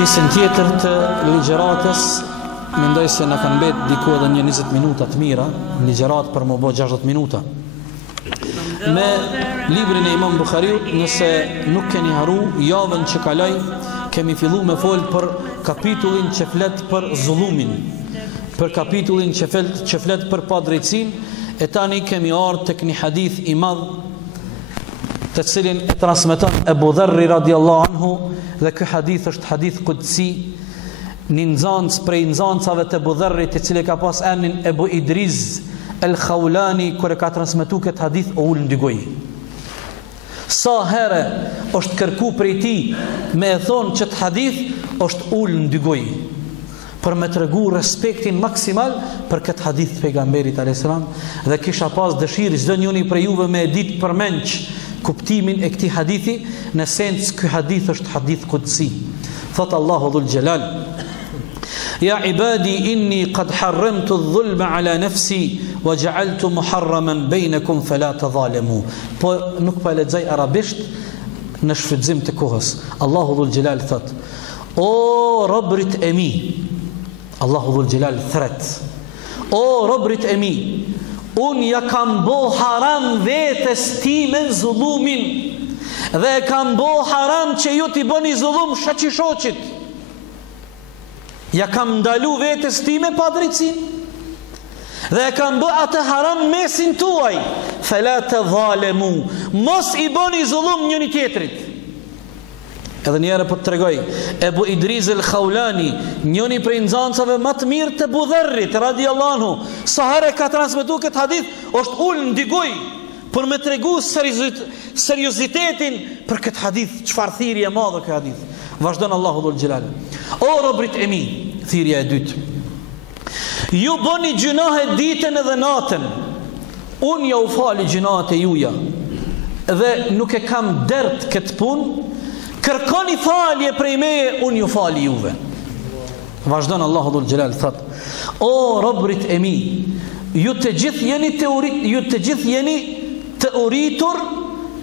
Pjesën tjetër të ligjëratës mendoj se na kanë mbet diku edhe një 20 minuta të mira, ligjërat për më bë 60 minuta. Me librin e Imam Bukhariut, nëse nuk keni haru, javën që kaloj kemi fillu me fol për kapitullin që flet për zullumin, për kapitullin që flet për padrejtësinë, e tani kemi ardhur tek një hadith i madh të cilin e transmeton Ebu Dharri radiallahu anhu, dhe ky hadith është hadith qudsi, një nxënës prej nxënësave të Ebu Dharrit, i cili ka pas emrin Ebu Idriz el-Khawlani, kur e ka transmetuar këtë hadith o ul ndigoj. Sa herë është kërku prej tij me e thonë që të hadith është ul ndigoj, për me tregu respektin maksimal për këtë hadith të pejgamberit a.s. Dhe kisha pas dëshirë çdo njëri prej juve me e ditë përmend kuptimin e këtij hadithi, në sens ky hadith është hadith qudsi. Thot Allahu dhul jalal: Ya ibadi inni qad harramtu adh-dhulma ala nafsi wa ja'altu muharraman bainakum fala tadhalamu. Po nuk po lexoj arabisht në shfrytëzim të kohës. Allahu dhul jalal thot: O robrit e mi, Allahu dhul jalal thret: O robrit e mi, unë ja kam bo haram vetës time zullumin, dhe kam bo haram që ju t'i bëni zullum shoqit. Ja kam ndalu vetës time padrejtësin, dhe kam bë atë haram mesin tuaj. Fela tadhalemu, mos i bëni zullum njëri tjetrit. Edhe njëherë po të tregoj, Ebu Idriz el-Khawlani, njëri prej nxënësave më të mirë të Abu Dharrit radiallahu anhu, sa herë ka transmetuar këtë hadith, është ul ndigoj për me tregu seriozitetin për këtë hadith, çfarë thirrje e madhe ky hadith. Vazhdon Allahu dhul jalal: O robrit e mi, thirrja e dytë, ju bëni gjunahe ditën edhe natën, unë ja u fali gjunahet e juja, dhe nuk e kam dert këtë punë. Kërkoni falje prej meje, unë ju fali juve. Vazhdon Allahu dhul jalal thot: O robrit e mi, ju të gjithë jeni të uritur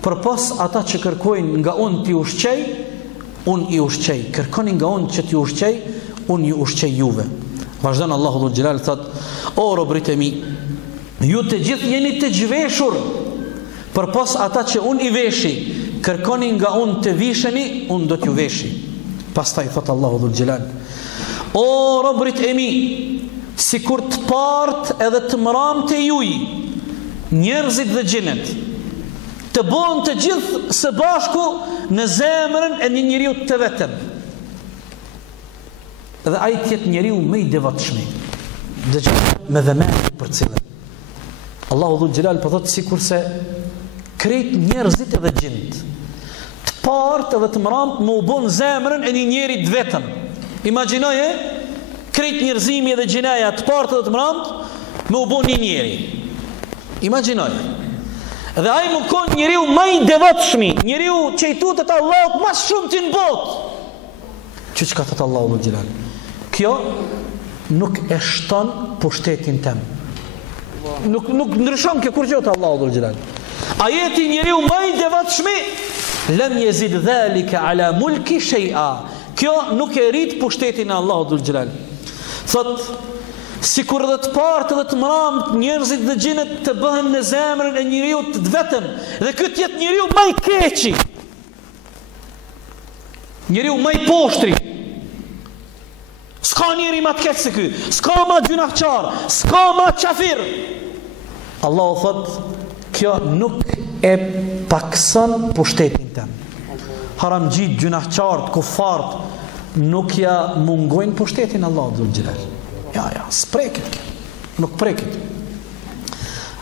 përpas ata që kërkojnë nga unë t'i ushqej, unë i ushqej. Kërkoni nga unë që t'i ushqej, unë ju ushqej juve. Vazhdon Allahu dhul jalal thot: O robrit e mi, ju të gjithë jeni të zhveshur përpas ata që unë i veshi. Kërkoni nga unë të visheni, unë do t'ju veshi. Pastaj thot Allahu dhul jalal: O robrit e mi, si kur të part edhe të mram të juj, njerëzit dhe gjinët, të bon të gjithë së bashku në zemrën e një njeriu të vetëm, dhe ai të jetë njeriu më i devotshëm, dhe me vëmendje për cilën Allahu dhul jalal po thot sikur se krejt njerëzit edhe gjinët të partë edhe të mramët më u bon zemrën e një njeri të vetëm. Imagjinoje, krejt njerëzimi edhe gjinaja të partë edhe të mramët më u bon një njeri. Imagjinoje. Dhe ai më kon njeriu më i devotshëm, njeriu që i tutet Allahut më shumë ti në botë. Çka thot Allahu dhul jalal? Kjo nuk e shton pushtetin tëm. Nuk ndryshon kjo kur gjë te Allahu dhul jalal. Ajeti njeriu më i devotshëm, lem yezid dhalika ala mulki shay'a. Kjo nuk e rrit pushtetin e Allahut dhul jalal. Thot sikur edhe të partë edhe të mramët njerëzit dhe gjinët të bëhen në zemrën e njeriu të vetëm, dhe ky të jetë njeriu më i keqi, njeriu më i poshtri. S'ka njeri më të keq se ky, s'ka më gjunaqçar, s'ka më qafir. Allahu thot: kjo nuk e pakson pushtetin tëm. Haramgjit, gjunaqçart, kufart nuk ja mungojnë pushtetin Allahu dhul jalal. Ja, s'preket, nuk preket.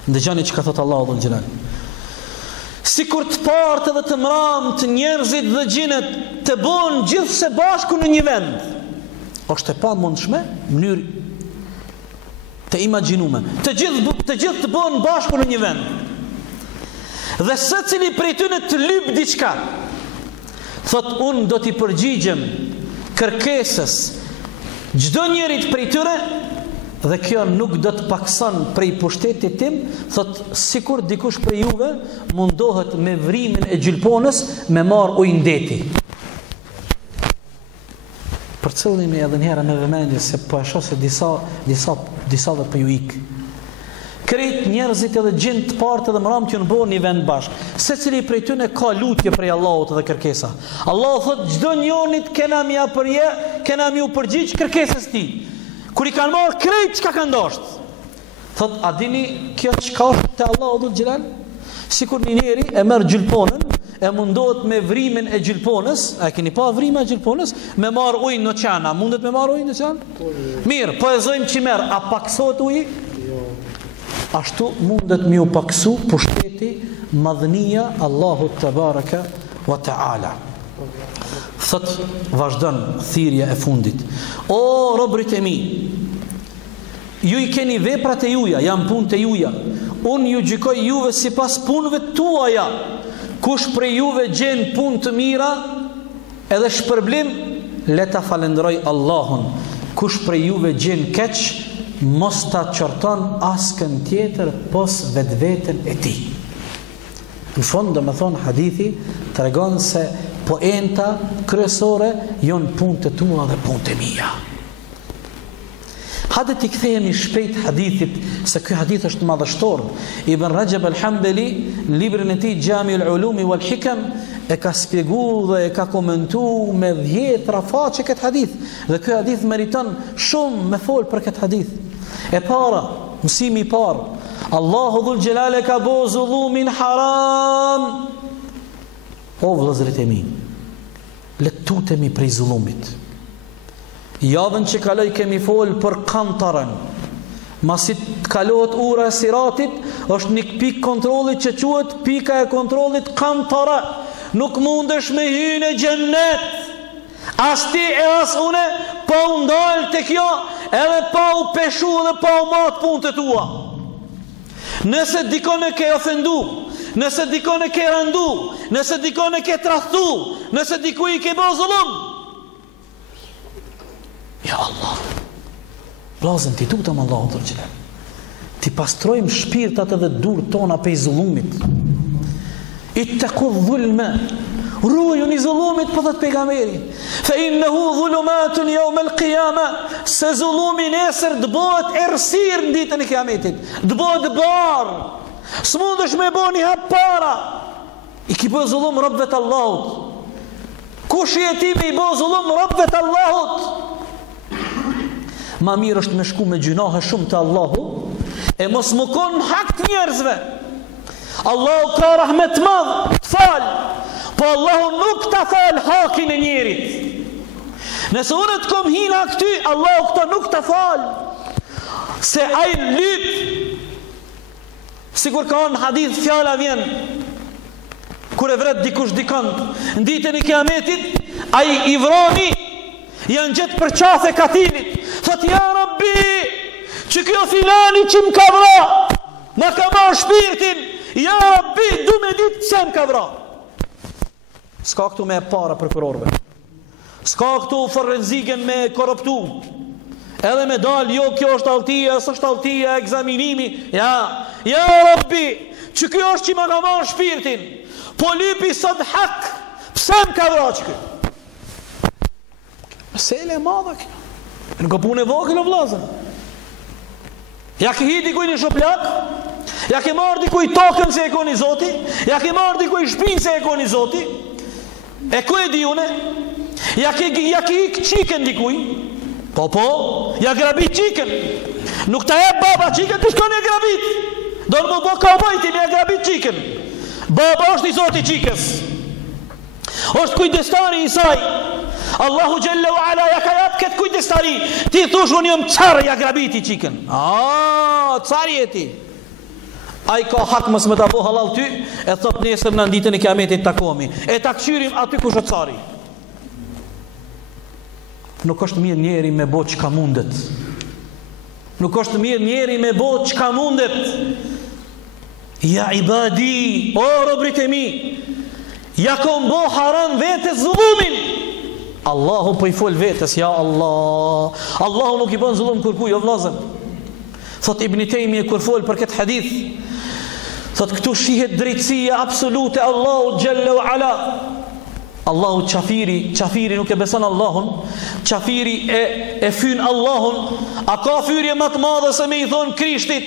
Ndëgjani që ka thot Allahu dhul jalal: sikur të partë dhe të mramët njerëzit dhe gjinët të bon gjithë së bashku në një vend, është e pa mundshme, mënyrë të imagjinume, të gjithë të bon bashku në një vend, dhe secili prej tyre të lyp diçka, thot unë do t'i përgjigjem kërkesës çdo njerit prej tyre, dhe kjo nuk do të pakson prej pushtetit tim, thot sikur dikush prej juve mundohet me vrimin e gjylponës me marr ujë ndeti. Përcëllimi edhe njëherë me vëmendje se po e shoh se disa dhe po ju ik. Krejt njerëzit edhe gjend të partë edhe mëram që në bërë një vend bashkë. Secili prej tyre ka lutje prej Allahut edhe kërkesa. Allahu thot çdo njonit kena mi u përgjigj kërkesës ti. Kur i kanë marrë krejt çka kanë dashur. Thot a dini kjo çka është te Allahu dhul xhelal? Sikur një njeri e merr gjylponën, e mundohet me vrimin e gjylponës, a keni pa vrimin e gjylponës, me marr ujë në çan, a mundet me marr ujë në çan? Mirë, po e zojmë që merr, a paksohet uji? Ashtu mundet mi u paksu pushteti madhënia Allahut te baraka wa taala. Thot vazhdon thirrja e fundit. O robrit e mi, ju i keni veprat e juja, janë punët e juja. Unë ju gjykoj juve sipas punëve tuaja. Kush prej juve gjen punë të mira edhe shpërblim, le ta falenderoj Allahun. Kush prej juve gjen keq, mos ta qorton askën tjetër pos vetveten e tij. Në fund do të thonë hadithi tregon se poenta kryesore janë punët e tua dhe punët e mia. Hajde t'i kthehemi shpejt hadithit, se ky hadith është madhështor. Ibn Rajab al-Hanbali në librin e tij Jami'ul Ulumi wal Hikam e ka shpjeguar dhe e ka komentuar me 10 faqe këtë hadith. Dhe ky hadith meriton shumë me fol për këtë hadith. E para, mësimi i parë, Allahu dhul xhelal ka bo zullumin haram. O vëllezërit e mi, le të tutemi prej zullumit. Javën që kaloj kemi fol për kantarën. Masit kalohet ura e siratit, është një pikë kontrollit që quhet pika e kontrollit kantara. Nuk mundesh me hyrë në xhennet. As ti e as une, pa u ndalë të kjo, edhe pa u peshu dhe pa u matë punët e tua. Nëse dikon e ke ofendu, nëse dikon e ke randu, nëse dikon e ke tradhtu, nëse diku i ke bë zullum, ja Allah, vllazën ti tutëm Allahu dhul xhelal, ti pastrojmë shpirtat edhe durët tona pej zullumit. Ittaqu dhulma, rujuni zullumit, po thot pejgamberi, fa innahu dhulumatun yawm al-qiyama, se zullumi nesër të bëhet errësirë në ditën e kiametit, të bëhet barë. S'mundesh me bëni hap para. I ki bë zullum robëve të Allahut. Kush je ti me i bë zullum robëve të Allahut? Ma mirë është me shku me gjunahe shumë të Allahu, e mos më konë hak të njerëzve. Allahu ka rahmet madh, të falë, po Allahu nuk të falë hakin e njerit. Nëse unë të kom hina këty, Allahu këta nuk të falë, se ajnë lyp, sikur ka në hadith fjala vjen, kur e vret dikush dikant, në ditën e kiametit, ai i vroni, janë gjetë për qafe katilit. Thot, ja Rabbi, që kjo filani që më ka vra, më ka marrë shpirtin, ja Rabbi, du me ditë pëse më ka vra. S'ka këtu me para prokurorve, s'ka këtu forenziken me korruptu, edhe me dal, jo kjo është altia, s'është altia, ekzaminimi, ja Rabbi, që kjo është që më ka marrë shpirtin, po lypi sot hak, pëse më ka vra që kjo? Sele e madha kjo. Nuk punë e vogël o vllazën. Ja ke hi dikuj në shoplak, ja ke marrë dikuj tokën se e koni Zoti, ja ke marrë dikuj shpinë se e koni Zoti, e ku e di une? Ja ke ik qiken dikuj, po, ja grabit qiken. Nuk ta e baba qiken, të shkoni e grabit. Do në më bo ka bojti me e grabit qiken. Baba është i Zoti qikës, është kujdestari i saj. Allahu Jalla wa Ala ja ka jap këtë kujdestari. Ti thush unë jam çarë ja grabiti qikën. Çari e ti. Ai ka hak mos me ta bo halal ty, e thot nesër në ditën e kiametit takohemi. E ta këshyrim aty kush është çari. Nuk është mirë njeri me bo çka mundet. Nuk është mirë njeri me bo çka mundet. Ja ibadi, o robrit e mi, ja kom bo haram vetes zullumin. Allahu po i fol vetes, ja Allah. Allahu nuk i bën zullum kërkuj, o vllazën. Thot Ibn Taymi kur fol për këtë hadith, thot këtu shihet drejtësia absolute Allahu Jalla wa Ala. Allahu qafiri nuk e beson Allahun, qafiri e fyn Allahun. A ka fyrje më të madhe se me i thonë Krishtit,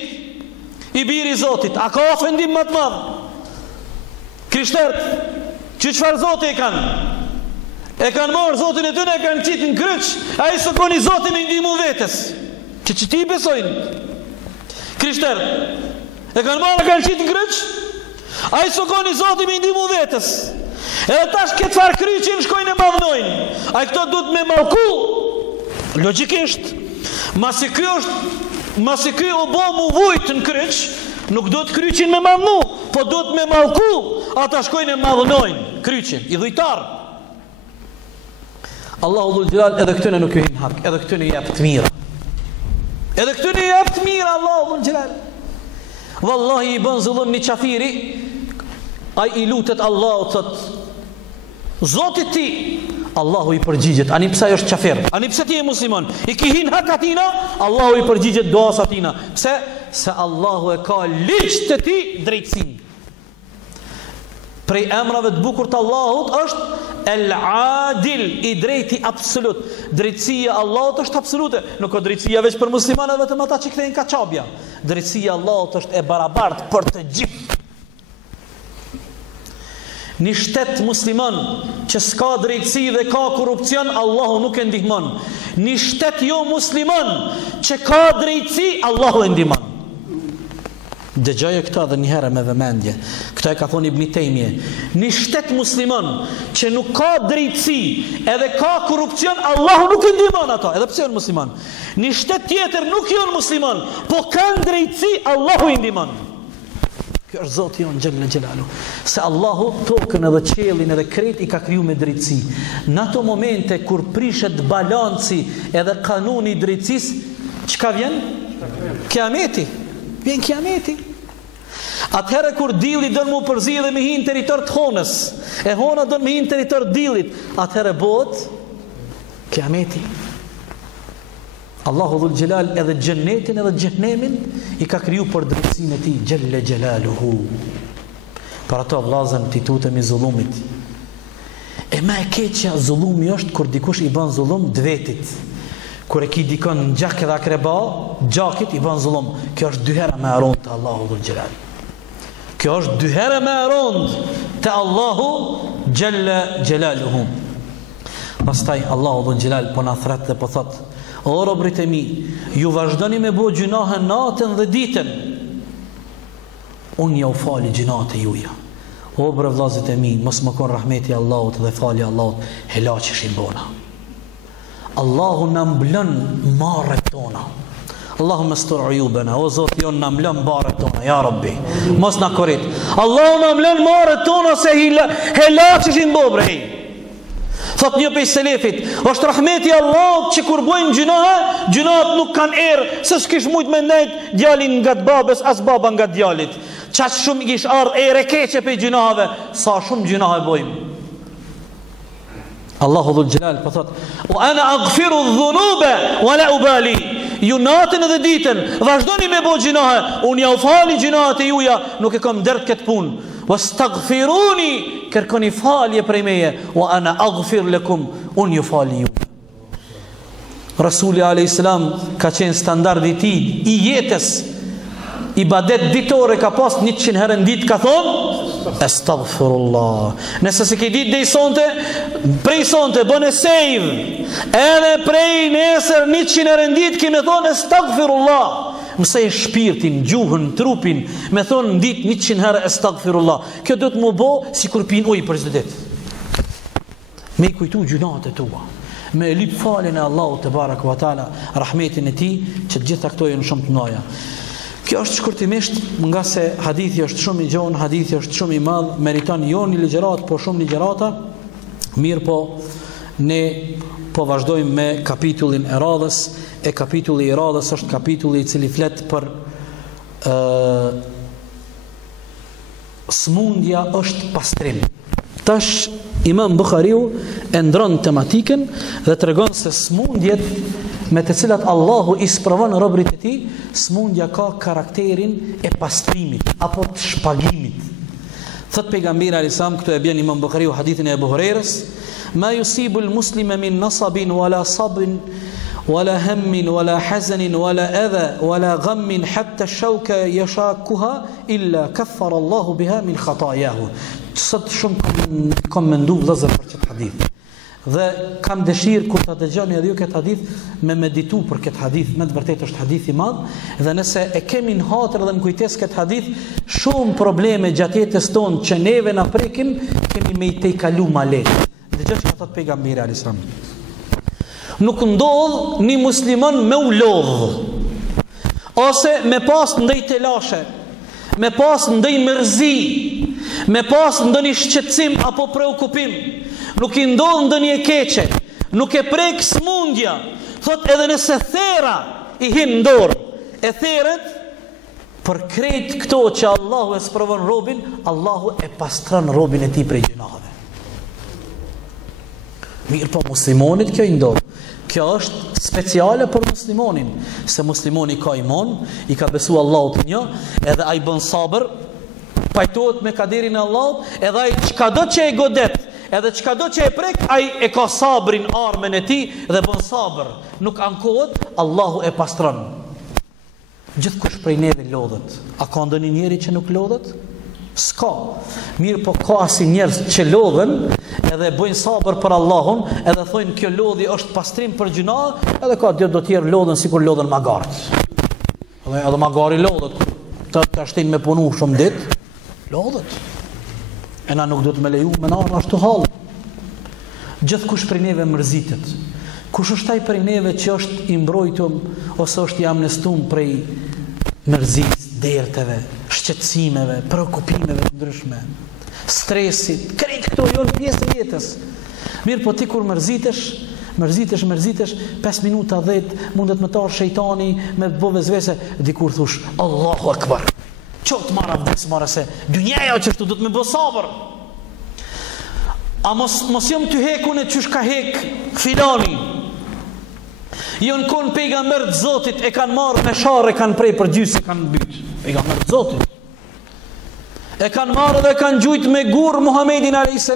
i biri Zotit? A ka ofendim më të madh? Krishtert, çfarë Zoti e kanë? E kanë marrë Zotin e tyre, e kanë qitë në kryq, a i së koni Zotin me ndihmu vetës. Që ti besojnë? Krishtert, e kanë marrë, e kanë qitë në kryq, a i së koni Zotin me ndihmu vetës. Edhe tash këtë farë kryqin shkojnë e madhnojnë. A i këto duhet me malku. Logikisht, masi ky u bo mu vujt në kryq, nuk duhet kryqin me madhnu, po duhet me malku. Ata shkojnë e madhnojnë kryqin, i dhujtar. Allahu dhul gjelal edhe këtëne nuk ju hinë hak, edhe këtëne jep të mira. Edhe këtëne jep të mira Allahu dhul gjelal. Wallahi i bën zullum një qafiri, ai i lutet Allahu, thot Zotit ti, Allahu i përgjigjet. Ani pse është qafir? Ani pse ti je musliman? I ki hin hak atina, Allahu i përgjigjet duas atina. Pse? Se Allahu e ka ligj të ti drejtësin. Prej emrave të bukur të Allahut është El Adil, i drejti absolut. Drejtësia Allahut është absolute. Nuk ka drejtësia veç për muslimanët, vetëm ata që kthehen kaçabja. Drejtësia Allahut është e barabartë për të gjithë. Një shtet musliman që s'ka drejtësi dhe ka korupcion, Allahu nuk e ndihmon. Një shtet jo musliman që ka drejtësi, Allahu e ndihmon. Dëgjoje këta dhe një herë me vëmendje. Këta e ka thonë Ibn Tejmije. Një shtet musliman që nuk ka drejtësi edhe ka korupcion, Allahu nuk e ndihmon ato, edhe pse janë musliman. Një shtet tjetër nuk janë musliman, po kanë drejtësi, Allahu i ndihmon. Kjo është Zoti jon xhella xhelalu. Se Allahu tokën edhe qiellin edhe krejt i ka kriju me drejtësi. Në ato momente kur prishet balanci edhe kanuni i drejtësisë, çka vjen? Kiameti. Vjen kiameti. Atëherë kur dilli don mu përzidhe me hin territor të honës, e hona don me hin territor dillit, atëherë bëhet kiameti. Allahu dhul gjelal edhe gjennetin edhe xhenemin i ka kriju për drejtësinë e tij xhelle xhelaluhu. Për ato vllazën ti tutemi zullumit. E më e keqja zullumi është kur dikush i bën zullum vetit. Kur e ki dikon në gjak edhe akreba, gjakit i bën zullum. Kjo është dy herë më e rëndë te Allahu dhul gjelal. Kjo është dy herë më e rëndë te Allahu xhelle xhelaluhu. Pastaj Allahu dhul gjelal po na thret dhe po thot: O robrit e mi, ju vazhdoni me bo gjunahe natën dhe ditën, unë ja u fali gjunahet e juja. O bre vllazit e mi, mos më kon rahmeti Allahut dhe fali Allahut, helaqesh i bona. Allahu na mblon marrët tona. Allahumma astur uyubana, o Zoti jon na mblon marrët tona, ja Rabbi. Mos na korrit. Allahu na mblon marrët tona se helaqesh i bobre. Thot një pej selefit, është rahmeti Allahut që kur bojmë gjunahet nuk kanë erë, se s'kish mujt me nejt djalin nga të babës, as baba nga djalit. Qaq shumë kish ardh erë keqe pej gjunaheve, sa shumë gjunahe bojmë. Allahu dhul gjelal po thot: "Wa ana aghfiru dhunuba wa la ubali." Ju natën edhe ditën vazhdoni me bojë gjunahe, unë ja u fali gjunahet e juja, nuk e kam dert këtë punë. Wastaghfiruni, kërkoni falje prej meje, wa ana aghfir lakum, unë ju fali ju. Rasuli alayhis salam ka qenë standardi i tij i jetës. Ibadet ditore ka pas 100 herë në ditë, ka thonë astaghfirullah. Nëse se ke ditë dhe i sonte, prej sonte bëne save, edhe prej nesër 100 herë në ditë kime thonë astaghfirullah. Mësej shpirtin, gjuhën, trupin, me thonë në ditë 100 herë astaghfirullah. Kjo do të më bo si kur pin ujë për çdo ditë. Me i kujtu gjunahet e tua, me e lyp faljen e Allahut te baraka wa taala, rahmetin e tij, që të gjitha këto janë shumë të mëdha. Kjo është shkurtimisht, nga se hadithi është shumë i gjon, hadithi është shumë i madh, meriton jo një ligjërat, po shumë ligjërata. Mirë po, ne po vazhdojmë me kapitullin e radhës. E kapitulli i radhës është kapitulli i cili flet për smundja është pastrim. Tash Imam Bukhariu e ndron tematikën dhe tregon se smundjet me të cilat Allahu i sprovon robërit e tij, smundja ka karakterin e pastrimit apo të shpagimit. Thot pejgamberi alayhis salam, këtu e bën Imam Buhariu hadithin e Abu Hurairës, ma yusibu al-muslima min nasabin wala sabrin wala hammin wala hazanin wala adha wala ghammin hatta ash-shawka yashakuha illa kaffara Allahu biha min khatayahu. Sot shumë kam mendu vëllazër për këtë hadith. Dhe kam dëshirë kur ta dëgjoni edhe ju këtë hadith me meditu për këtë hadith, me të vërtetë është hadith i madh, dhe nëse e kemi në hatër dhe në kujtes këtë hadith, shumë probleme gjatë jetës tonë që neve na prekin, kemi me i tejkalu ma lehtë. Dëgjoj çka thot pejgamberi alayhis salam. Nuk ndodh një musliman me u lodh, ose me pas ndaj telashe, me pas ndaj mërzi, me pas ndonjë shqetësim apo preokupim. Nuk i ndodh ndonjë e keqe, nuk e prek smundja. Thot edhe nëse thera i hin dorë, e theret për krejt këto që Allahu e sprovon robin, Allahu e pastron robin e tij prej gjunave. Mirë po muslimonit kjo i ndodh. Kjo është speciale për muslimonin, se muslimoni ka iman, i ka besu Allahut një, edhe ai bën sabër, pajtohet me kaderin e Allahut, edhe ai çkado që e godet, edhe çkado që e prek, ai e ka sabrin armën e tij dhe bën sabër. Nuk ankohet, Allahu e pastron. Gjithkush prej neve lodhet. A ka ndonjë njeri që nuk lodhet? S'ka. Mirë po ka si njerëz që lodhen edhe bojnë sabër për Allahun, edhe thonë kjo lodhi është pastrim për gjuna, edhe ka do tjerë lodhen sikur lodhen magarët. Edhe magari lodhet, të shtin me punu shumë ditë, lodhet. E na nuk do të me leju me na ashtu halë. Gjithkush prej neve mërzitet. Kush është ai prej neve që është i mbrojtur ose është i amnestum prej mërzis, derteve, shqetësimeve, preokupimeve të ndryshme, stresit, krejt këto janë pjesë e jetës. Mirë, po ti kur mërzitesh, 5 minuta 10 mundet më tar shejtani me bove zvese, dikur thush Allahu Akbar. Qoftë marra vdes, marra se dynjaja që këtu do të më bë sabër. A mos jam ty hekun e qysh ka hek filani. Jon kon pejgamber të Zotit e kanë marrë me sharë, e kanë prej për gjysë, e kanë byt. Pejgamber të Zotit. E kanë marrë dhe kanë gjujt me gur Muhammedin a.s.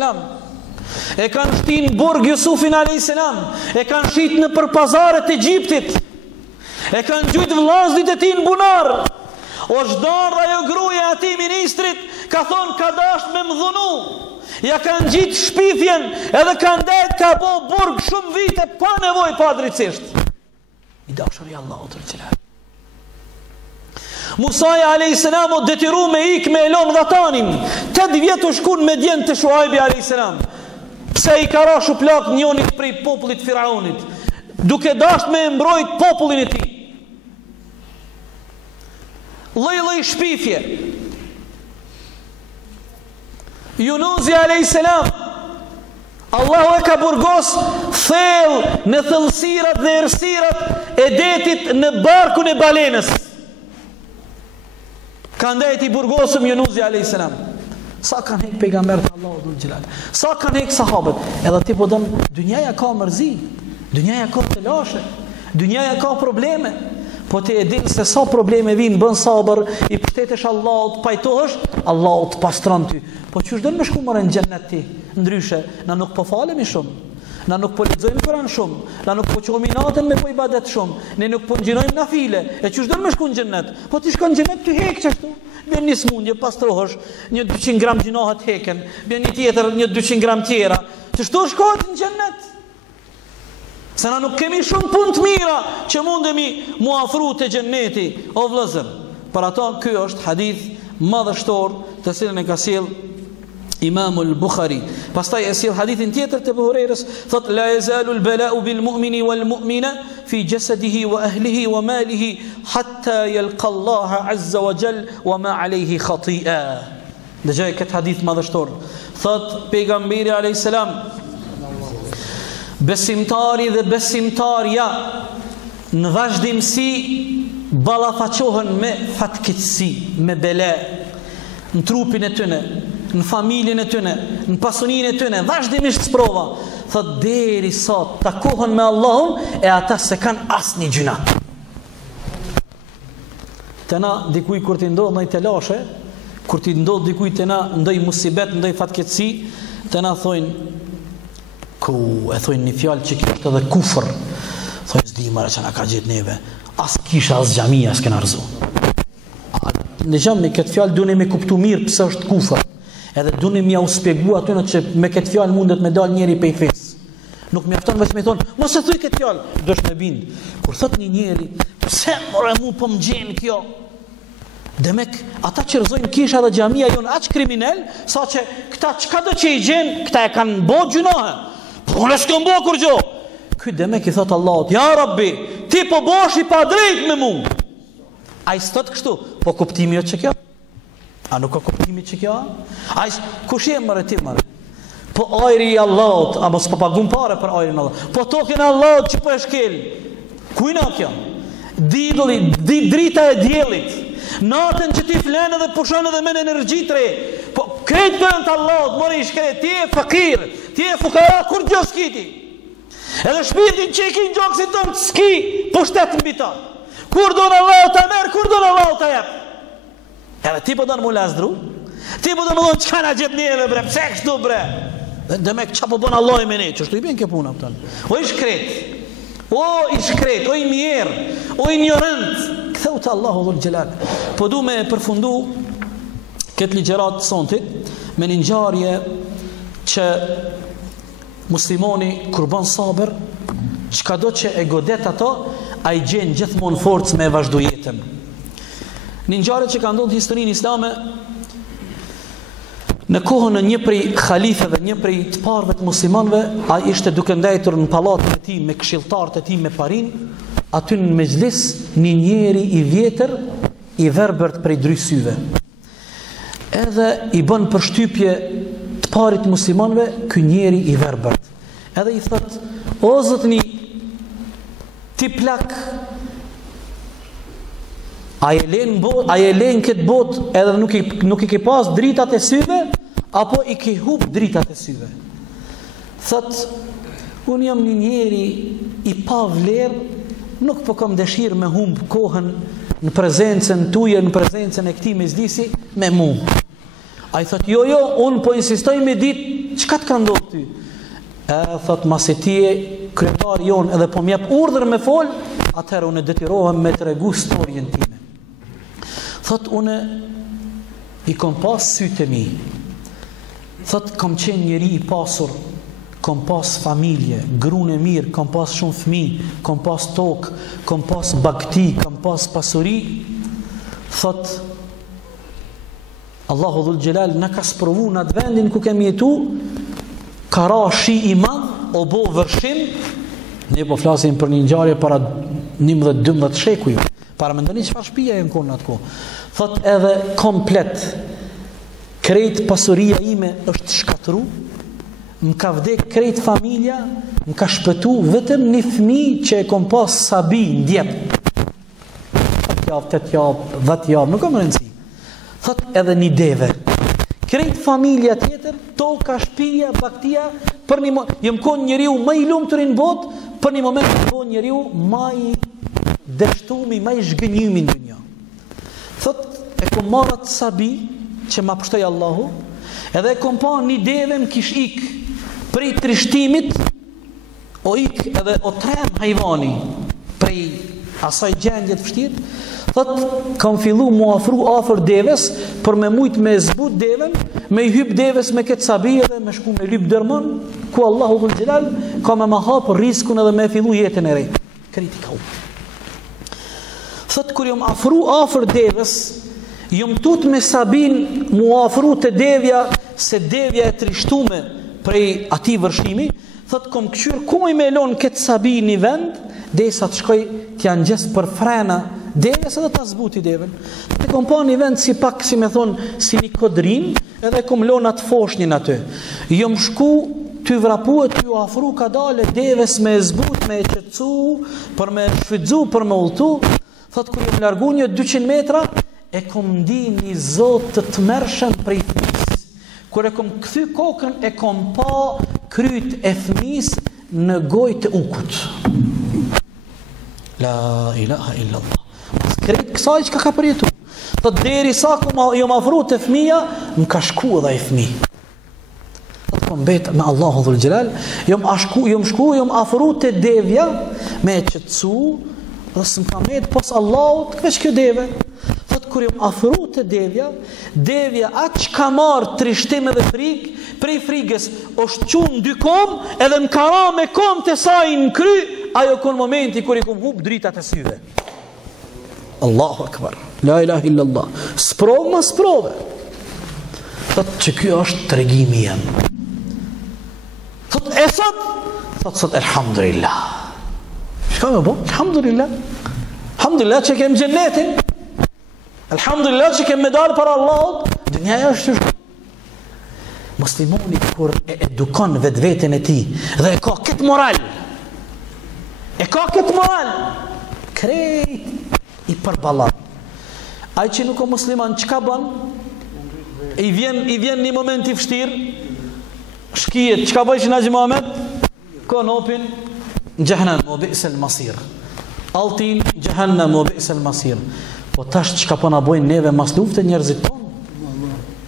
E kanë shtin burg Jusufin a.s. E kanë shit në për pazaret e Egjiptit. E kanë gjujt vllaznit e tij në bunar. O zhdar dhe jo gruja ati ministrit, ka thonë ka dasht me më dhunu. Ja kanë gjitë shpifjen, edhe kanë det ka bo burg shumë vite, pa nevoj, pa drejtësisht. I dashuri Allahu të rëqilaj. Musaja a.s. o detiru me ik me elon vatanin. 8 vjetë u shkun me djenë të Shuajbi a.s. Pse i ka rashu plak njonit prej popullit Firaunit, duke dasht me mbrojt popullin e ti. Lloj shpifje. Yunusi a.s. Allahu e ka burgos thell në thellësirat dhe errësirat e detit në barkun e balenës. Ka ndajt i burgosëm Yunusi a.s. Sa kanë hek pejgambert Allahu dhul xhelal. Sa kanë hek sahabët. Edhe ti po dëm, dynjaja ka mërzi, dynjaja ka të lashe, dynjaja ka probleme. Po ti e din se sa probleme vinë, bën sabër, i pushtetesh Allahut, pajtohesh, Allahu të pastron ty. Po çu s'don me shku më në xhennet ti? Ndryshe, na nuk po falemi shumë, na nuk po lexojmë Kur'an shumë, na nuk po qohemi natën me po ibadet shumë, ne nuk po ngjinojmë nafile. E çu s'don me shku në xhennet? Po ti shkon në xhennet ty hek çashtu. Vjen një smundje, pastrohesh, një 200 gram gjinohat heken, vjen një tjetër, një 200 gram tjera. Çështu shkohet në xhennet? Se na nuk kemi shumë punë të mira që mundemi mu afru të xhenneti, o vëllezër. Për ata ky është hadith madhështor të cilën e ka sjell Imamu al-Bukhari. Pastaj e sjell hadithin tjetër të Abu Hurairës, thot la yazalu al-bala'u bil mu'mini wal mu'mina fi jasadihi wa ahlihi wa malihi hatta yalqa Allah azza wa jall wa ma alayhi khati'a. Dëgjoj këtë hadith madhështor. Thot pejgamberi alayhis salam, besimtari dhe besimtarja në vazhdimsi ballafaqohen me fatkeqësi, me bele, në trupin e tyre, në familjen e tyre, në pasuninë e tyre, vazhdimisht sprova. Thot derisa takohen me Allahun e ata se kanë asnjë gjuna. Të na dikuj kur ti ndodh ndonjë telashe, kur ti ndodh dikujt te na ndaj musibet, ndaj fatkeqësi, te na thojnë ku e thojnë një fjalë që kjo është edhe kufër. Thojnë s'di mara që na ka gjetë neve. As kisha as xhamia s'kena rëzu. Në xhami këtë fjalë duni me kuptu mirë pse është kufër. Edhe duni m'ja u shpjegua atyre që me këtë fjalë mundet me dal njëri pej fesë. Nuk mjafton vetëm me thonë, mos e thuj këtë fjalë, dosh me bind. Kur thot një njeri, pse more mu po m'gjen kjo? Demek, ata që rëzojnë kisha dhe xhamia jonë aq kriminal, sa që këta çka do që i gjen, këta e kanë bo gjunohe. Po unë s'kam bo kur gjo. Ky demek i thot Allahut, ja Rabbi, ti po bosh i pa drejt me mu. A i s'tot kështu, po kuptimi jo që kjo? A nuk ka kuptimi që kjo? A i kush je mëre ti mëre? Po ajri i Allahut, a mos po pagun pare për ajrin Allah. Po token Allahut që po e shkel. Kujna kjo? Drita e djelit. Natën që ti flenë dhe pushon edhe me në energji të re. Po kretë për të Allahut, mori i shkret, ti e fakir, ti e fukara, kur gjo s'kiti. Edhe shpirtin që i ki në gjokë si tëmë s'ki, po shtetë në bita. Kur do në Allahut të merë, kur do në Allahut të jep. Edhe ti po do në mu lazdru, ti po do në më qka na gjithë njeve bre, pse kështu bre. Dhe me qa po bënë Allah i me ne, që shtu i bjen ke puna pëtën. O i shkret, o i mjerë, o i njërënd. Këtheu të Allahu dhul gjelal. Po du me përfundu këtë ligjerat sontit me një ngjarje që muslimoni kur bën sabër, çka do që e godet ato, a i gjen gjithmonë forcë me vazhdu jetën. Një ngjarje që ka ndodhur në historinë islame në kohën e një prej khalifeve, një prej të parëve të muslimanëve, ai ishte duke ndajtur në pallatin e tij me këshilltarët e tij me parin, aty në mezhlis një njeri i vjetër, i verbërt prej drysyve. Edhe i bën përshtypje të parit muslimanëve ky njeri i verbërt. Edhe i thot: "O zotni, ti plak, a e len këtë botë edhe nuk i ke pas dritat e syve, apo i ke hub dritat e syve?" Thot: "Unë jam një njeri i pa vlerë, nuk po kam dëshirë me humb kohën në prezencën tuje, në prezencën e këtij mezhlisi me mu." Ai thot: "Jo, unë po insistoj me ditë çka të ka ndodhur ty." Thot: "Masi ti je kryetari jon edhe po më jep urdhër me fol, atëherë unë detyrohem me tregu storien time." Thot: "Unë i kom pas sytë e mi. Thot: kam qenë njeri i pasur, kom pas familje, grunë e mirë, kom pas shumë fëmijë, kom pas tokë, kom pas bagti, kom pas pasuri." Thot: "Allahu dhul gjelal na ka sprovu në atë vendin ku kemi jetu, ka ra shi i madh, o bo vërshim." Ne po flasim për një ngjarje para 11-12 shekuj. Para mendoni çfarë shtëpia e në atë kohë. Thot: "Edhe komplet krejt pasuria ime është shkatru, më ka vdek krejt familja, më ka shpëtu vetëm një fëmijë që e kom pas sabi ndjep. 7 javë, 8 javë, 10 javë, nuk kam rëndësi. Thot: "Edhe një deve. Krejt familja tjetër, toka, shtëpia, bagtia, për një moment, jam kon njeriu më i lumtur në botë, për një moment jam kon njeriu më i dështumi, më i zhgënjymi në dunjë." Thot: "E kom marrat sabi që ma pështoj Allahu, edhe e kom pa një deve më kish ik prej trishtimit, o ik edhe o trem hajvani prej asaj gjendje të vështirë." Thot: "Kam fillu mu afru afër deves për me mujt me zbut deven, me i hyp deves me këtë sabi edhe me shku me lyp dërmën, ku Allahu dhul gjelal ka me ma hapë riskun edhe me fillu jetën e rejtë." Kriti ka u. Thot: "Kur jom afru afër deves, jom tut me sabin mu afru të devja, se devja e trishtume prej ati vërshimi." Thot: "Kom këqyr kuj me lon këtë sabi një vend, dhe sa të shkoj t'ja ngjes për frena devjes edhe ta zbuti deven. Te kom pa një vend si pak, si me thonë, si një kodrin, edhe kom lon atë foshnjën aty. Jom shku ty vrapu e ty afru ka dale deves me zbut, me e qetsu, për me shfydzu, për me ulltu." Thot: "Kur jom largu një 200 metra, e kom ndi një zot të mërshëm prej fëmis. Kur e kom këthy kokën, e kom pa kryt e fëmis në gojë të ukut." La ilaha illallah. Krejt kësaj që ka përjetu. Thot deri sa jo më afru të fëmia, më ka shku edhe ai fëmijë. Thot kom bet me Allahu dhul xhelal, jo më afru të devja me qetësu, dhe s'm ka met pas Allahut veç kjo deve. Thot kur jam afru të devja aq ka marr trishtim edhe frikë, prej frikës është qunë dy kom, edhe më ka ra me kom të saj në kry, ajo kon momenti kur i kom hub dritat e syve. Allahu akbar, la ilaha illallah. Sprov ma sprove. Thot që kjo është tregimi jem. Thot e sot elhamdulillah. Shka me bo? Elhamdulillah. Alhamdulillah që kem gjennetin. Alhamdulillah që kem medal për Allahut. Dënjaja është që muslimoni kur e edukon vetveten e tij dhe e ka këtë moral. Krejt i përballan. Ai që nuk o musliman çka bën? I vjen një moment i vështirë. Shkijet, çka bëj në Muhammed? Konopin në xhehenam o bi'sal masir. Altin xhehenam o bi'sal masir. Po tash çka po na bojnë neve mas lufte njerëzit tonë?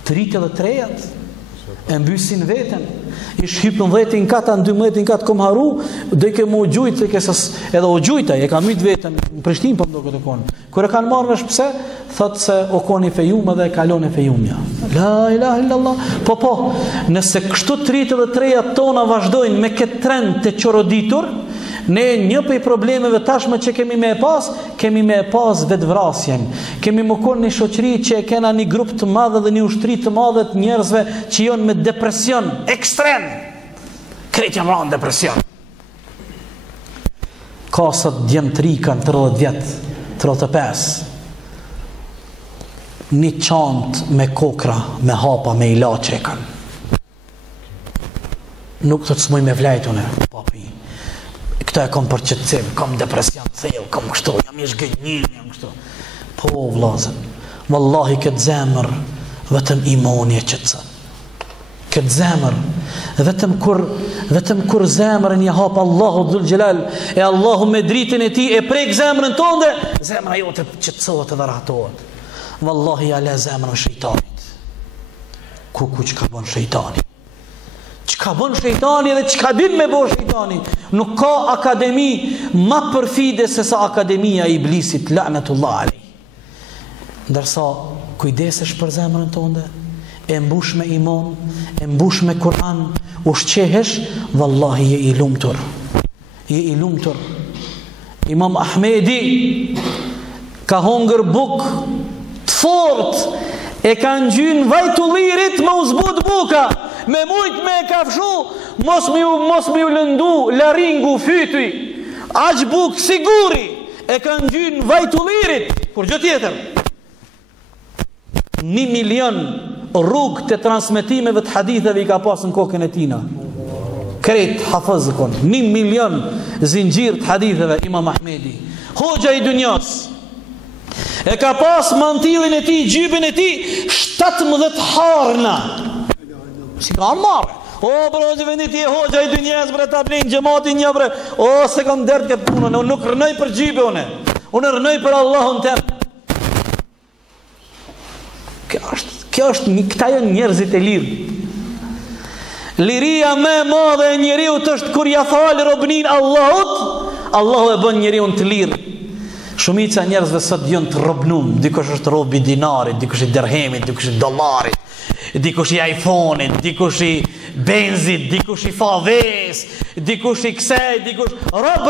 Tritë dhe trejat e mbysin veten. I shhypën 10 kata, 12 kata kom haru, do i ke mu gjujt, edhe o gjujta, e ka myt veten në Prishtinë po mdo këtë konë. Kër e kanë marrë vesh pse, thot se o koni fejume dhe e kalon e fejumja. La ilaha illallah. Po, nëse kështu tritë dhe trejat tona vazhdojnë me këtë trend të qoroditur, ne një prej problemeve tashme që kemi me e pas vetvrasjen. Kemi më konë një shoqëri që e kena një grup të madhe dhe një ushtri të madhe të njerëzve që janë me depresion ekstrem. Krejt jam ranë depresion. Kasat djemtëri kanë 30 vjet, 35. Një çantë me kokra, me hapa, me ilaçe kanë. Nuk të smoj me vlajtune, papi. Këta e kom për qëtësim, kom depresion thellë, kom kështu, jam ish gënjim, jam kështu. Po, vlazën, wallahi këtë zemër, vetëm imoni e qëtësën. Këtë zemër, vetëm kur zemërën ja hapë Allahu dhul gjelal, e Allahu me dritin e ti e prek zemërën tonë, zemëra jo të qëtësohet edhe rahatohet. Wallahi ja le zemërën shejtanit. Ku që ka bon shejtani? Çka bën shejtani dhe çka din me bo shejtani? Nuk ka akademi ma përfide se sa akademia e iblisit, la'natullah alej. Ndërsa kujdesesh për zemrën tënde, e mbush me iman, e mbush me Kur'an, ushqehesh, vallahi je i lumtur. Imam Ahmedi ka hongër buk të fort, e ka ngjyn vajtullirit me uzbut buka. Me mujt me e kafshu, mos mi u lëndu laringu fyti, aq buk siguri e kanë gjynë vajtullirit, kur gjë tjetër. 1 milion rrugë të transmetimeve të haditheve i ka pas në kokën e tina. Kret hafëz kon, 1 milion zinxhir të haditheve Imam Ahmedi. Hoxha i dunjas. E ka pas mantillin e tij, gjybin e tij 17 harna. Si ka marrë. O, bro, që vendit i hoxha i dynjes, bre, ta blinë gjemati një, bre. O, se kam dërtë këtë punë, unë nuk rënoj për gjybe, unë rënoj për Allahun tem. Këta janë njerëzit e lirë. Liria me madhe e njeriut është kur ja falë robnin Allahut, Allahu e bën njeriun të lirë. Shumica njerëzve sot janë të robnum, dikush është robi dinarit, dikush i dirhemit, dikush i dollarit, dikush i iPhone-it, dikush i benzit, dikush i faves, dikush i ksej, dikush rob.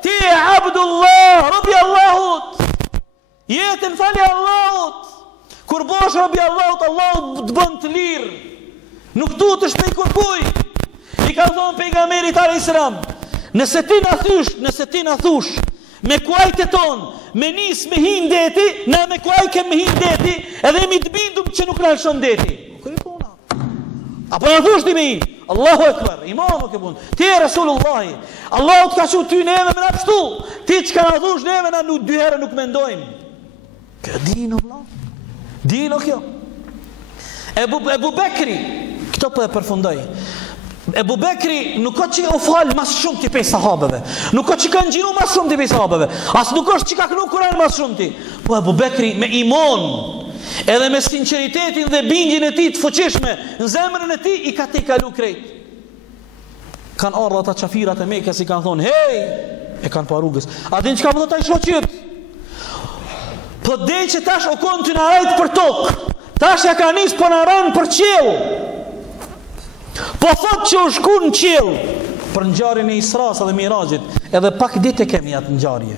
Ti e abdullah, robi Allahut. Jetën fali Allahut. Kur bosh robi Allahut, Allahut të bën të lirë. Nuk du të shpej kërkuj. I ka thonë pejgamberi alayhis salam, nëse ti na thush, me kuajt e tonë, me nis me hin deti, na me kuaj kem me hin deti, edhe mi të bindum që nuk nalëshon deti. Apo në thush ti me hin? Allahu Ekber, imamu ke punë. Ti e Resulullahi, Allahu të ka që ty neve me në pështu, ti që ka në thush neve na nuk dy herë nuk mendojmë. Kjo dino, vla. Dino kjo. Ebu Bekri, këto për e përfundoj. Ebu Bekri nuk ka që u falë mas shumë të pej sahabeve, nuk ka që ka ngjinu mas shumë të pej sahabeve, as nuk është që ka kënu Kur'an mas shumë të. Po Ebu Bekri me imon, edhe me sinceritetin dhe bindjen e tij të fuqishme në zemrën e tij, i ka te kalu krejt. Kanë ardhur ata qafirat e Mekës i kanë thonë, hey, e kanë pa rrugës. A din çka po do ta shoqit? Po dej që tash o kon ty na rajt për tokë. Tash ja ka nis po na ran për qiell. Po thot që u shku në qiell për ngjarjen e Isras dhe Mirajit, edhe pak ditë kemi atë ngjarje.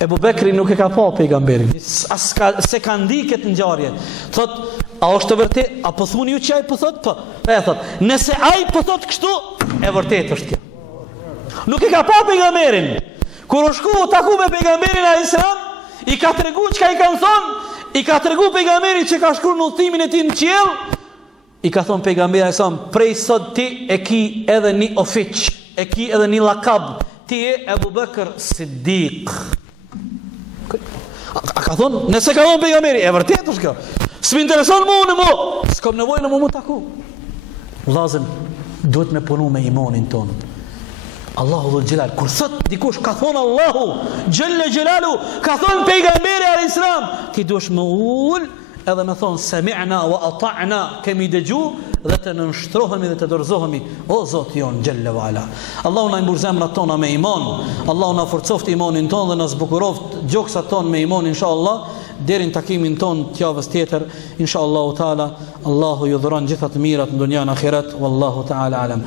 Ebu Bekri nuk e ka pa pejgamberin, se ka ndiket ngjarje. Thot, a është e vërtet? A po thuni ju që ai po thot? Po. E thot, nëse ai po thot kështu, e vërtet është kjo. Nuk e ka pa pejgamberin. Kur u shku u taku me pejgamberin alayhis salam, i ka tregu çka i kanë thonë, i ka tregu pejgamberit që ka shkuar në udhimin e tij në qiell. I ka thonë pejgamberi alayhis salam, prej sot ti e ki edhe një ofiq, e ki edhe një lakab, ti e Ebu Bekr Siddiq. A ka thonë, nëse ka thonë pejgamberi, e vërtet është kjo. S'më intereson mua në mua, s'kam nevojë në mua më taku. Vllazën, duhet me punu me imanin ton. Allahu dhul Gjelal, kur thot dikush ka thonë Allahu Gjelle Gjelalu, ka thonë pejgamberi alayhis salam, ti duhesh më ul edhe me thonë sami'na wa ata'na, kemi dëgju dhe të nënshtrohemi dhe të dorëzohemi o Zoti jon Gjelle wa Ala. Allahu na mbur zemrat tona me iman, Allahu na forcoft imanin ton dhe na zbukuroft gjoksat ton me iman inshallah. Deri në takimin ton të javës tjetër inshallah taala. Allahu ju dhuron gjitha të mirat në dunjan ahiret, wallahu taala alam.